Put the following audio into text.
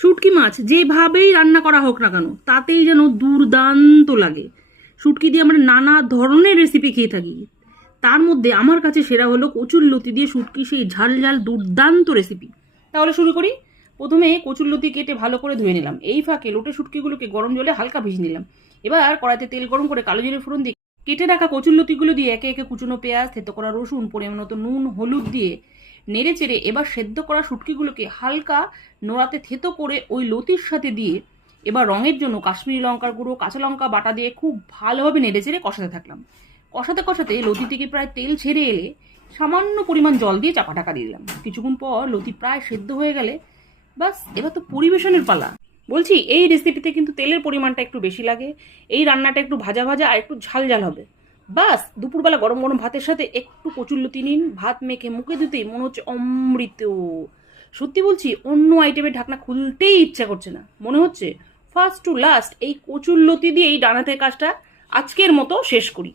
শুটকি মাছ যেভাবেই রান্না করা হোক না কেন তাতেই যেন দুর্দান্ত লাগে। শুটকি দিয়ে আমরা নানা ধরনের রেসিপি খেয়ে থাকি, তার মধ্যে আমার কাছে সেরা হলো কচুরলতি দিয়ে শুটকি, সেই ঝাল ঝাল দুর্দান্ত রেসিপি। তাহলে শুরু করি। প্রথমে কচুরলতি কেটে ভালো করে ধুয়ে নিলাম। এই ফাঁকে লোটে শুটকিগুলোকে গরম জলে হালকা ভিজিয়ে নিলাম। এবার কড়াইতে তেল গরম করে কালো জিরে ফোড়ন দিয়ে কেটে রাখা কচুরলতিগুলো দিয়ে একে একে কুচনো পেঁয়াজ, থেতো করা রসুন, পরিমাণ মতো নুন, হলুদ দিয়ে নেড়ে চেড়ে এবার সেদ্ধ করা শুটকিগুলোকে হালকা নোড়াতে থেতো করে ওই লতির সাথে দিয়ে এবার রঙের জন্য কাশ্মীরি লঙ্কার গুঁড়ো, কাঁচা লঙ্কা বাটা দিয়ে খুব ভালোভাবে নেড়ে চেড়ে কষাতে থাকলাম। কষাতে কষাতে লতি থেকে প্রায় তেল ছেড়ে এলে সামান্য পরিমাণ জল দিয়ে চাপা ঢাকা দিয়ে দিলাম। কিছুক্ষণ পর লতি প্রায় সেদ্ধ হয়ে গেলে বাস এবার তো পরিবেশনের পালা। বলছি, এই রেসিপিতে কিন্তু তেলের পরিমাণটা একটু বেশি লাগে। এই রান্নাটা একটু ভাজা ভাজা আর একটু ঝাল ঝাল হবে। বাস দুপুরবেলা গরম গরম ভাতের সাথে একটু কচুরলতি নিন, ভাত মেখে মুখে দিতেই মনে হচ্ছে অমৃত। সত্যি বলছি, অন্য আইটেমের ঢাকনা খুলতেই ইচ্ছা করছে না। মনে হচ্ছে ফার্স্ট টু লাস্ট এই কচুরলতি দিয়েই ডানাতের কাজটা আজকের মতো শেষ করি।